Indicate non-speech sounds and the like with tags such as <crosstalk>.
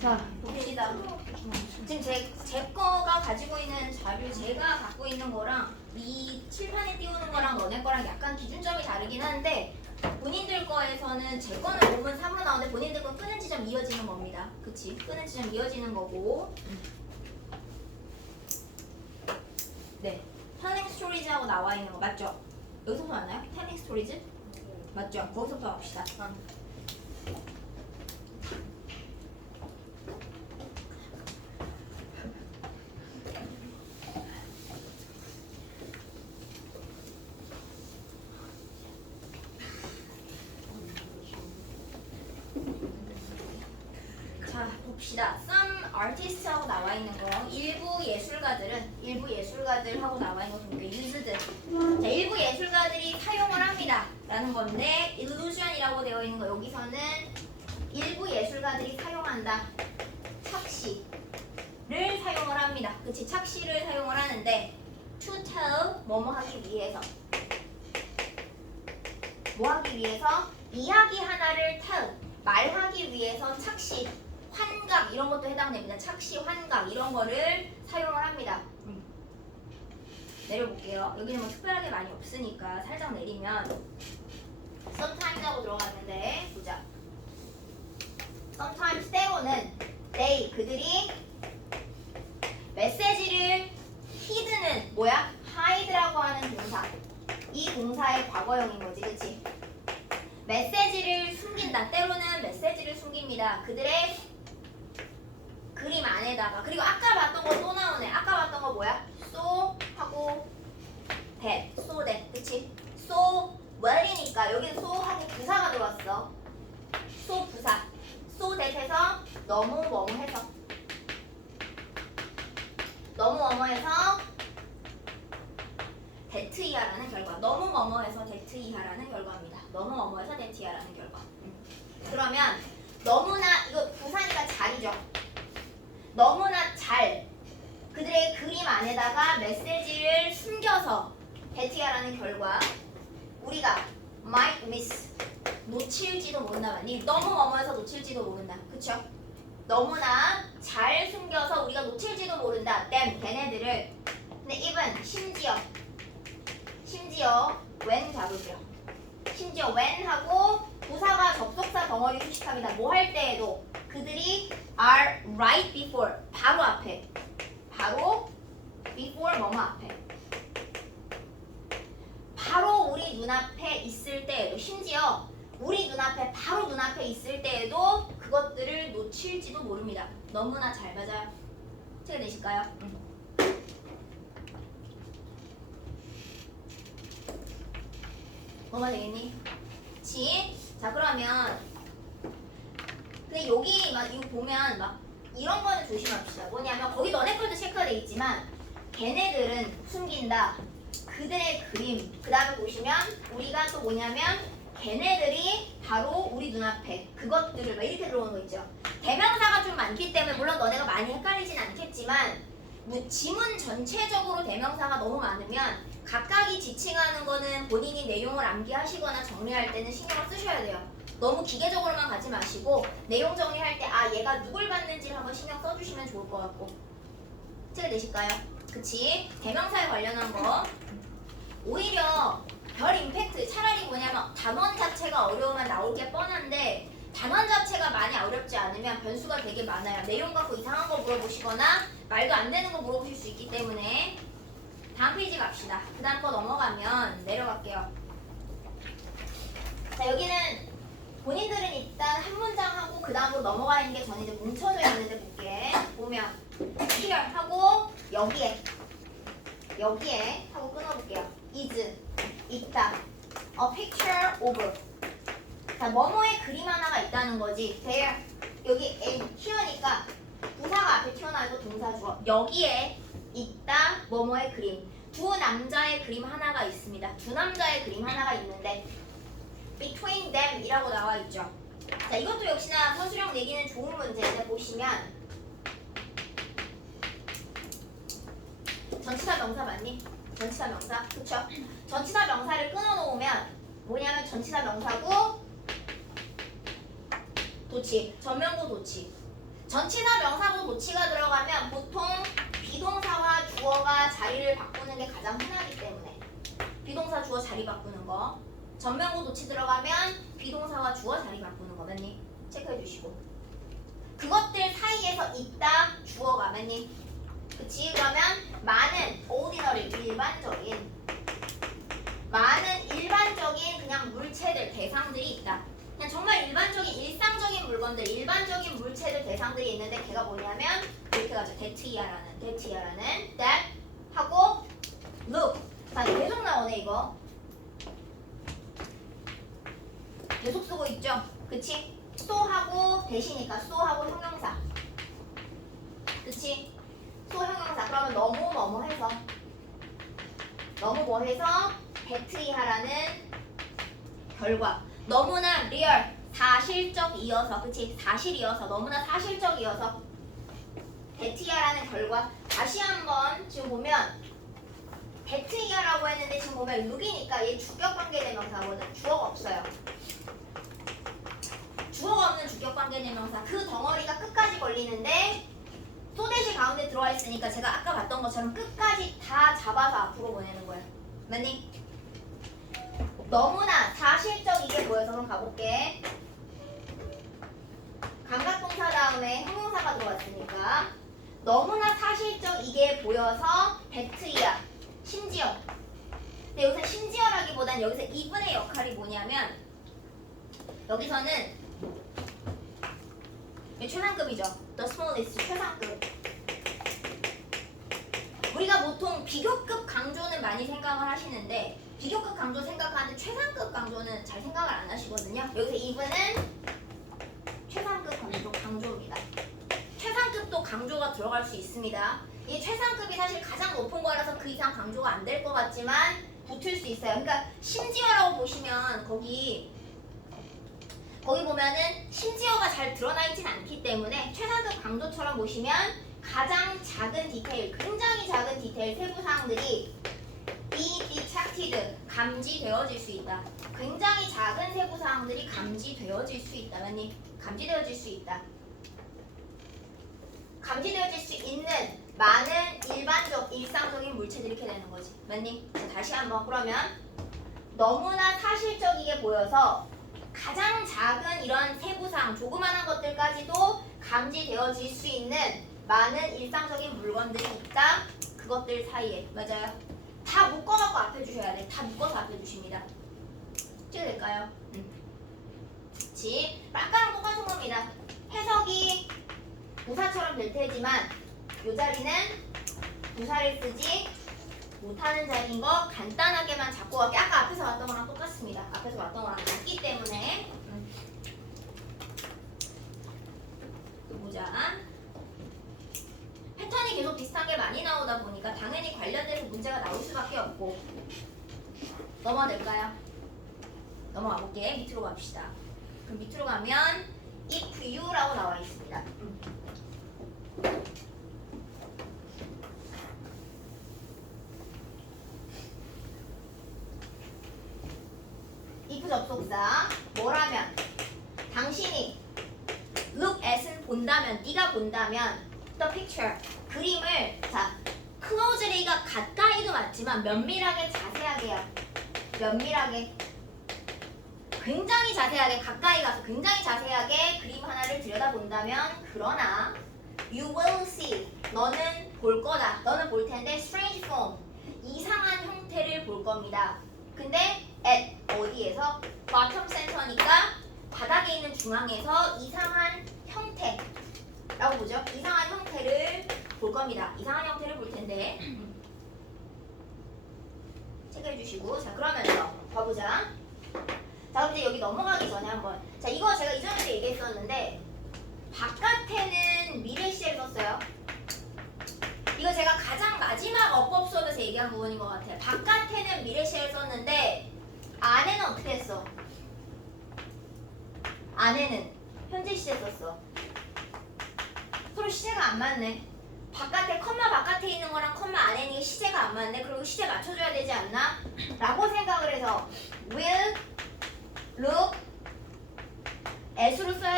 자, 봅시다. 지금 제, 제 거가 가지고 있는 자료, 제가 갖고 있는 거랑 이 칠판에 띄우는 거랑 너네 거랑 약간 기준점이 다르긴 한데 본인들 거에서는 제 거는 5분 3으로 나오는데 본인들 거 끄는 지점 이어지는 겁니다. 그치? 끄는 지점 이어지는 거고 네. 텔링 스토리즈 하고 나와 있는 거 맞죠? 여기서부터 맞나요? 텔링 스토리즈? 맞죠? 거기서부터 갑시다. 자 봅시다. Some artists 하고 나와 있는 거 일부 예술가들은 일부 예술가들 하고 나와 있는 거 보니까 used. 자 일부 예술가들이 사용을 합니다. 라는 건데 illusion이라고 되어 있는 거 여기서는 일부 예술가들이 사용한다. 착시를 사용을 합니다. 그치 착시를 사용을 하는데 to tell 뭐뭐 하기 위해서 뭐 하기 위해서 이야기 하나를 tell 말하기 위해서 착시 환각 이런 것도 해당됩니다. 착시, 환각 이런 거를 사용을 합니다. 음. 내려볼게요. 여기는 뭐 특별하게 많이 없으니까 살짝 내리면 sometimes 하고 들어갔는데 보자. sometimes 때로는 they 그들이 메시지를 hid는 뭐야? hide라고 하는 동사. 이 동사의 과거형인 거지, 그치? 메시지를 숨긴다. 때로는 메시지를 숨깁니다. 그들의 그림 안에다가 그리고 아까 봤던 거 또 나오네. 아까 봤던 거 뭐야? so 하고 that, so that, 그치? so well이니까 여기 so 하고 부사가 들어왔어. so 부사, so that해서 너무 뭐뭐 해서 너무 뭐뭐 해서 데트 이하라는 결과. 너무 뭐뭐해서 데트 이하라는 결과입니다. 너무 뭐뭐해서 데트 이하라는 결과. 음. 그러면 너무나 이거 부사니까 잘이죠. 너무나 잘 그들의 그림 안에다가 메시지를 숨겨서 데트이하라는 결과 우리가 might miss 놓칠지도 모른다 말니 너무 뭐뭐해서 놓칠지도 모른다. 그쵸? 너무나 잘 숨겨서 우리가 놓칠지도 모른다. them 걔네들을 근데 even 심지어 심지어 when 잡으죠. 심지어 when 하고 부사가 접속사 덩어리 수식합니다. 뭐 할 때에도 그들이 are right before 바로 앞에 바로 before 뭐뭐 앞에 바로 우리 눈앞에 있을 때에도 심지어 우리 눈앞에 바로 눈앞에 있을 때에도 그것들을 놓칠지도 모릅니다. 너무나 잘 맞아요. 책을 내실까요? 뭐가 되겠니? 그치? 자 그러면 근데 여기 막 이거 보면 막 이런 거는 조심합시다. 뭐냐면 거기 너네 걸도 체크가 돼 있지만 걔네들은 숨긴다. 그들의 그림. 그 다음에 보시면 우리가 또 뭐냐면 걔네들이 바로 우리 눈앞에 그것들을 막 이렇게 들어오는 거 있죠. 대명사가 좀 많기 때문에 물론 너네가 많이 헷갈리진 않겠지만 뭐 지문 전체적으로 대명사가 너무 많으면 각각이 지칭하는 거는 본인이 내용을 암기하시거나 정리할 때는 신경을 쓰셔야 돼요. 너무 기계적으로만 가지 마시고 내용 정리할 때 아 얘가 누굴 봤는지를 한번 신경 써주시면 좋을 것 같고 책을 내실까요? 그치? 대명사에 관련한 거 오히려 별 임팩트 차라리 뭐냐면 단원 자체가 어려우면 나올 게 뻔한데 단원 자체가 많이 어렵지 않으면 변수가 되게 많아요. 내용 갖고 이상한 거 물어보시거나 말도 안 되는 거 물어보실 수 있기 때문에 다음 페이지 갑시다. 그 다음 거 넘어가면 내려갈게요. 자 여기는 본인들은 일단 한 문장 하고 그 다음으로 넘어가 있는 게 저는 이제 뭉쳐져 있는데 볼게. 보면 here 하고 여기에 여기에 하고 끊어볼게요. is 있다. A picture of 자 뭐뭐의 그림 하나가 있다는 거지. there 여기 a here니까 부사가 앞에 튀어나와 있고 동사 주어 여기에 있다 뭐뭐의 그림 두 남자의 그림 하나가 있습니다. 두 남자의 그림 하나가 있는데 between them 이라고 나와 있죠. 자 이것도 역시나 서술형 내기는 좋은 문제인데 보시면 전치사 명사 맞니? 전치사 명사 그쵸? 전치사 명사를 끊어 놓으면 뭐냐면 전치사 명사고 도치. 전면부 도치. 전치사 명사부 도치가 들어가면 보통 비동사와 주어가 자리를 바꾸는 게 가장 흔하기 때문에 비동사 주어 자리 바꾸는 거 전면부 도치 들어가면 비동사와 주어 자리 바꾸는 거 맞니? 체크해 주시고. 그것들 사이에서 있다 주어가 맞니? 그치? 그러면 많은 ordinary 일반적인 많은 일반적인 그냥 물체들 대상들이 있다. 그냥 정말 일반적인 일상적인 물건들 일반적인 물체들 대상들이 있는데 걔가 뭐냐면 이렇게 가죠. 데트이아라는 데트이아라는 that 하고 look. 자 계속 나오네 이거 계속 쓰고 있죠? 그치? so하고 대시니까 so하고 형용사. 그치? 소 형용사. 그러면 너무 뭐뭐 해서. 너무 뭐 해서 데트이하라는 결과. 너무나 리얼. 사실적이어서. 그치? 사실이어서. 너무나 사실적이어서. 데트이하라는 결과. 다시 한번 지금 보면 데트이하라고 했는데 지금 보면 6이니까 얘 주격 관계대명사거든. 주어가 없어요 주어가 없는 주격 관계대명사 그 덩어리가 끝까지 걸리는데 소대시 가운데 들어와 있으니까 제가 아까 봤던 것처럼 끝까지 다 잡아서 앞으로 보내는 거예요. 맞니? 너무나 사실적이게 보여서 그럼 가볼게. 감각동사 다음에 형용사가 들어왔으니까 너무나 사실적이게 보여서 배트이야. 심지어. 근데 여기서 심지어라기보단 여기서 이분의 역할이 뭐냐면 여기서는 이게 최상급이죠. The smallest 최상급. 우리가 보통 비교급 강조는 많이 생각을 하시는데 비교급 강조 생각하는데 최상급 강조는 잘 생각을 안 하시거든요. 여기서 이분은 최상급 강조 강조입니다. 최상급도 강조가 들어갈 수 있습니다. 이 최상급이 사실 가장 높은 거라서 그 이상 강조가 안 될 것 같지만 붙을 수 있어요. 그러니까 심지어라고 보시면 거기 거기 보면은 심지어가 잘 드러나 있진 않기 때문에 최상급 강조처럼 보시면 가장 작은 디테일, 굉장히 작은 디테일 세부 사항들이 be detected 감지되어질 수 있다. 굉장히 작은 세부 사항들이 감지되어질 수 있다. 맞니? 감지되어질 수 있다. 감지되어질 수 있는 많은 일반적 일상적인 물체들이 이렇게 되는 거지. 맞니? 자, 다시 한번 그러면 너무나 사실적이게 보여서 가장 작은 이런 세부사항, 조그마한 것들까지도 감지되어질 수 있는 많은 일상적인 물건들이 있다. 그것들 사이에 맞아요. 다 묶어갖고 앞에 주셔야 돼. 다 묶어서 앞에 주십니다. 될까요? 응. 그치. 아까랑 똑같은 겁니다. 해석이 부사처럼 될 테지만 이 자리는 부사를 쓰지 못하는 자리인 거 간단하게만 잡고 갈게. 아까 앞에서 왔던 거랑 똑같습니다. 앞에서 왔던 거랑 같기 때문에 음. 또 보자. 패턴이 계속 비슷한 게 많이 나오다 보니까 당연히 관련돼서 문제가 나올 수밖에 없고 넘어가 될까요? 넘어가 볼게. 밑으로 갑시다. 그럼 밑으로 가면 if you라고 나와 있습니다. 음. if 접속사 뭐라면 당신이 look at은 본다면 네가 본다면 the picture 그림을 자 closelly가 가까이도 맞지만 면밀하게 자세하게요. 면밀하게. 굉장히 자세하게 가까이 가서 굉장히 자세하게 그림 하나를 들여다본다면 그러나 you will see. 너는 볼 거다. 너는 볼 텐데 strange form. 이상한 형태를 볼 겁니다. 근데 at 어디에서? bottom center니까 바닥에 있는 중앙에서 이상한 형태라고 보죠. 이상한 형태를 볼 겁니다. 이상한 형태를 볼 텐데. <clears throat> 체크해 주시고. 자 그러면서 봐보자. 자 근데 여기 넘어가기 전에 한번. 자 이거 제가 이전에도 얘기했었는데 바깥에는 미래 시를 썼어요. 이거 제가 가장 마지막 어법 수업에서 얘기한 부분인 것 같아요. 바깥에는 미래 시를 썼는데 안에는 어떻게 했어 안에는 현재 시제 썼어. 서로 시제가 안 맞네. 바깥에 컴마 바깥에 있는 거랑 컴마 안에 있는 게 시제가 안 맞네. 그리고 시제 맞춰줘야 되지 않나? <clears throat> 라고 생각을 해서 will look at으로 써야